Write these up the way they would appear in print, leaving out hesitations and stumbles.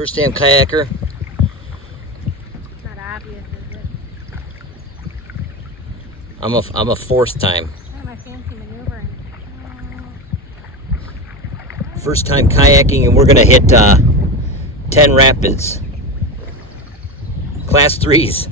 First time kayaker. Not obvious, is it? I'm a fourth time. Oh, my fancy maneuvering. First time kayaking, and we're gonna hit 10 rapids. Class 3s.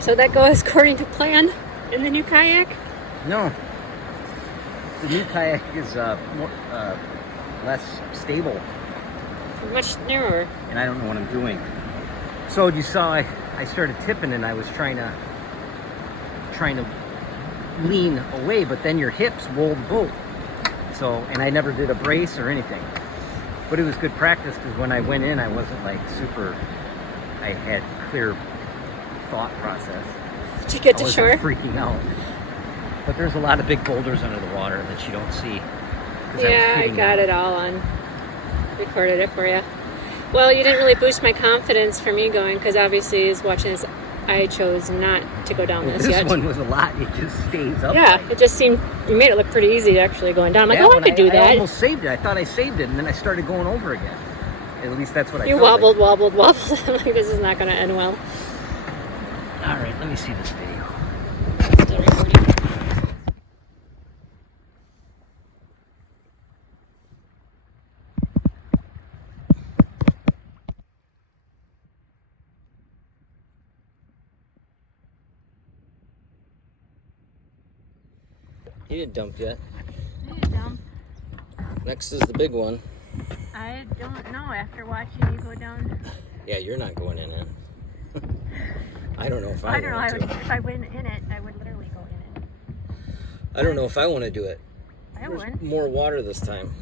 So that goes according to plan in the new kayak? No. The new kayak is more, less stable. Much narrower. And I don't know what I'm doing. So you saw I started tipping and I was trying to lean away, but then your hips rolled the boat. So, and I never did a brace or anything. But it was good practice because when I went in, I wasn't like I had clear thought process. Did you get to I shore? wasn't freaking out. But there's a lot of big boulders under the water that you don't see. Yeah, I got it all on. Recorded it for you. Well, you didn't really boost my confidence for me going because obviously, as watching this, I chose not to go down this yet. This one was a lot. It just stays up. Yeah, it just seemed, you made it look pretty easy actually going down. I'm like, oh, I could do that. I almost saved it. I thought I saved it, and then I started going over again. At least that's what I You felt like. wobbled. I'm like, this is not going to end well. All right, let me see this video. Still recording. He didn't dump yet. I didn't dump. Next is the big one. I don't know after watching you go down. Yeah, you're not going in it. I don't know if I don't know. If I went in it, I would literally go in it. I don't know if I want to do it. I There's would. more water this time.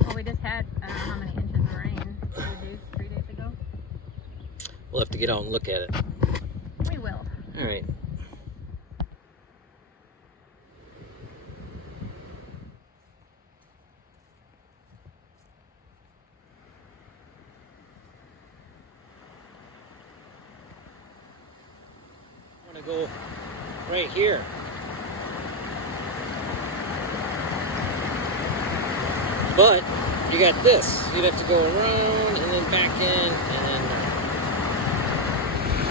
Well, we just had, I don't know how many inches of rain 3 days ago. We'll have to get out and look at it. We will. All right. I'm gonna go right here. But you got this. You'd have to go around and then back in and then.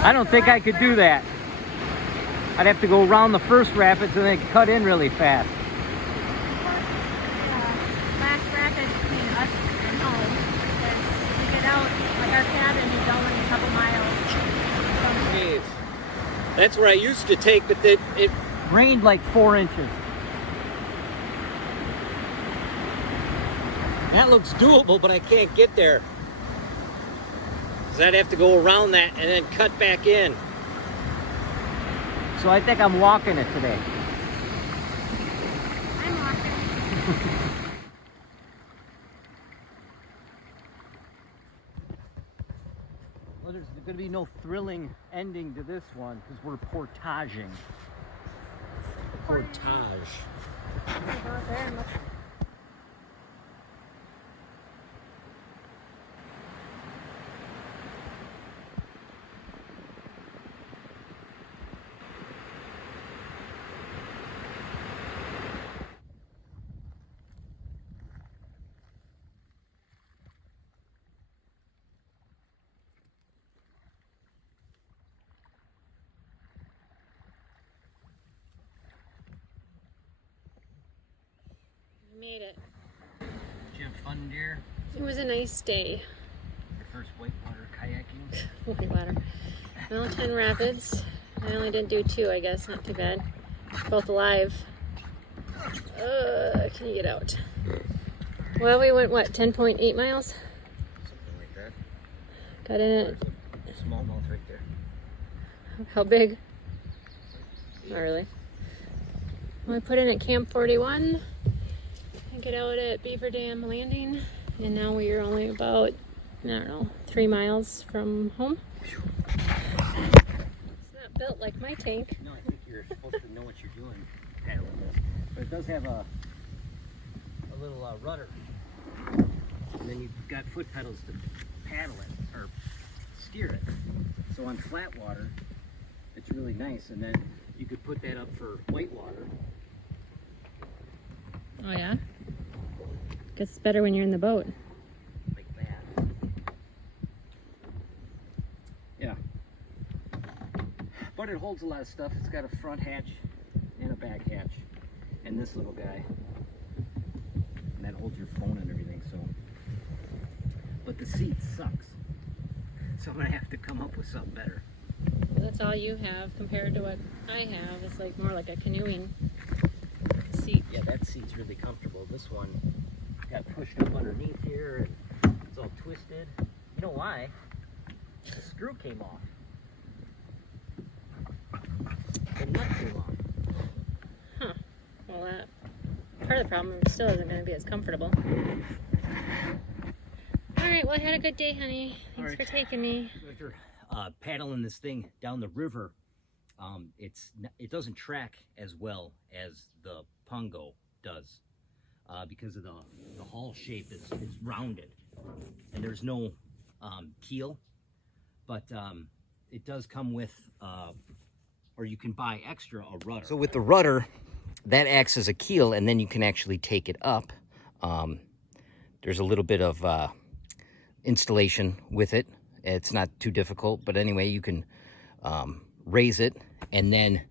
I don't think I could do that. I'd have to go around the first rapids and then cut in really fast. Last rapid between us and home. If you get out, like our cabin is only a couple miles. Cave. That's where I used to take, but it rained like 4 inches. That looks doable, but I can't get there. Because I'd have to go around that and then cut back in. So I think I'm walking it today. I'm walking. Well, there's going to be no thrilling ending to this one because we're portaging. Portage. Go there and look. Made it. Did you have fun, dear? It was a nice day. Your first whitewater kayaking? Whitewater. Well, 10 rapids. I only didn't do 2, I guess. Not too bad. Both alive. Can you get out? Well, we went, what, 10.8 miles? Something like that. Got in it. There's a smallmouth right there. How big? Not really. Well, I put in at Camp 41. And get out at Beaver Dam Landing. And now we are only about, I don't know, 3 miles from home. It's not built like my tank. No, I think you're supposed to know what you're doing paddling this. But it does have a little rudder. And then you've got foot pedals to paddle it, or steer it. So on flat water, it's really nice. And then you could put that up for whitewater. Oh yeah? Guess it's better when you're in the boat. Like that. Yeah. But it holds a lot of stuff. It's got a front hatch and a back hatch. And this little guy. And that holds your phone and everything, so. But the seat sucks. So I'm gonna have to come up with something better. Well, that's all you have compared to what I have. It's like more like a canoeing seat. Yeah, that seat's really comfortable. This one got pushed up underneath here and it's all twisted. You know why? The screw came off. The nut came off. Huh. Well, that part of the problem still isn't going to be as comfortable. All right. Well, I had a good day, honey. Thanks for taking me. After paddling this thing down the river, it doesn't track as well as the Pongo does because of the hull shape. It's rounded and there's no keel, but it does come with or you can buy extra a rudder. So with the rudder, that acts as a keel and then you can actually take it up. There's a little bit of installation with it. It's not too difficult, but anyway, you can raise it, and then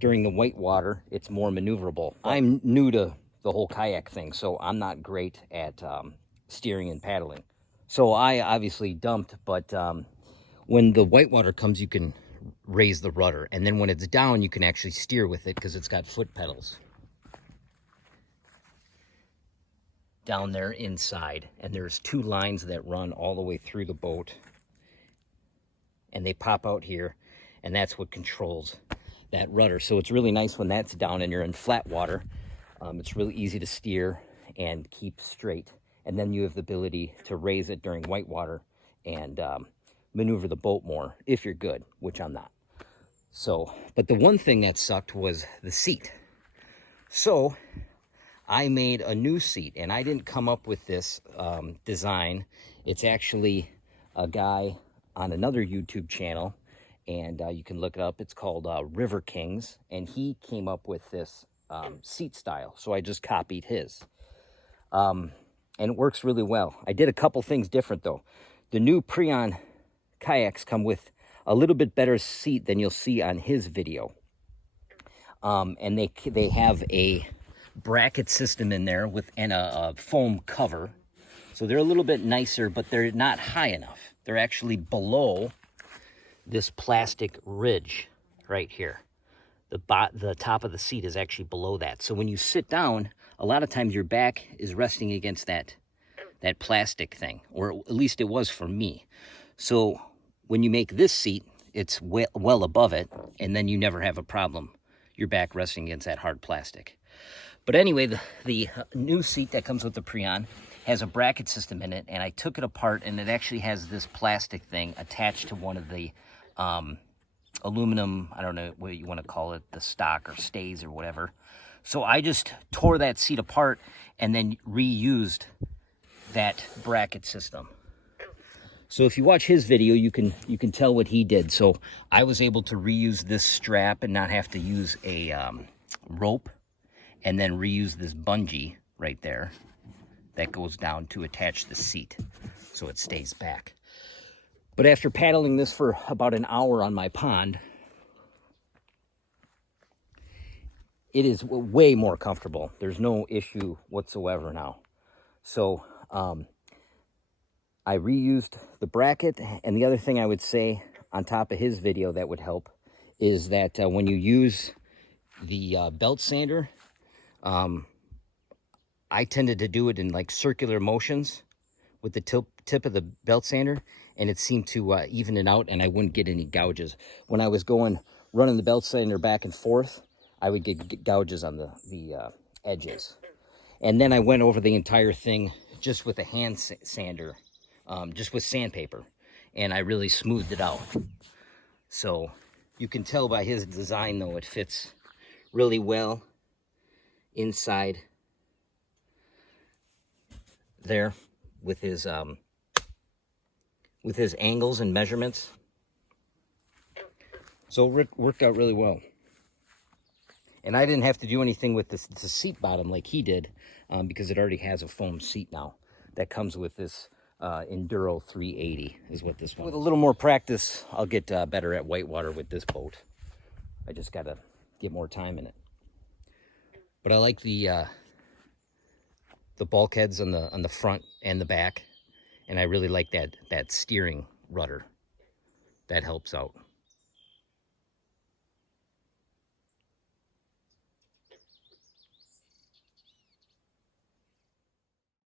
during the whitewater, it's more maneuverable. I'm new to the whole kayak thing, so I'm not great at steering and paddling. So I obviously dumped, but when the whitewater comes, you can raise the rudder, and then when it's down, you can actually steer with it because it's got foot pedals down there inside, and there's 2 lines that run all the way through the boat, and they pop out here, and that's what controls that rudder. So it's really nice when that's down and you're in flat water. It's really easy to steer and keep straight, and then you have the ability to raise it during whitewater and maneuver the boat more if you're good, which I'm not. So, but the one thing that sucked was the seat. So I made a new seat, and I didn't come up with this design. It's actually a guy on another YouTube channel, and you can look it up. It's called River Kings, and he came up with this seat style. So I just copied his. And it works really well. I did a couple things different though. The new Prijon kayaks come with a little bit better seat than you'll see on his video. And they have a bracket system in there and a foam cover. So they're a little bit nicer, but they're not high enough. They're actually below this plastic ridge right here. The top of the seat is actually below that. So when you sit down, a lot of times your back is resting against that plastic thing, or at least it was for me. So when you make this seat, it's well above it, and then you never have a problem, your back resting against that hard plastic. But anyway, the new seat that comes with the Prijon has a bracket system in it, and I took it apart, and it actually has this plastic thing attached to one of the aluminum, I don't know what you want to call it, the stock or stays or whatever. So I just tore that seat apart and then reused that bracket system. So if you watch his video, you can tell what he did. So I was able to reuse this strap and not have to use a rope, and then reuse this bungee right there that goes down to attach the seat so it stays back. But after paddling this for about an hour on my pond, it is way more comfortable. There's no issue whatsoever now. So I reused the bracket, and the other thing I would say on top of his video that would help is that when you use the belt sander, I tended to do it in like circular motions with the tip of the belt sander, and it seemed to even it out, and I wouldn't get any gouges. When I was running the belt sander back and forth, I would get gouges on the edges. And then I went over the entire thing just with a hand sander, just with sandpaper, and I really smoothed it out. So you can tell by his design though, it fits really well inside there with his angles and measurements. So it worked out really well. And I didn't have to do anything with the seat bottom like he did, because it already has a foam seat now that comes with this Enduro 380 is what this one. With a little more practice, I'll get better at whitewater with this boat. I just got to get more time in it. But I like the bulkheads on the front and the back, and I really like that steering rudder. That helps out.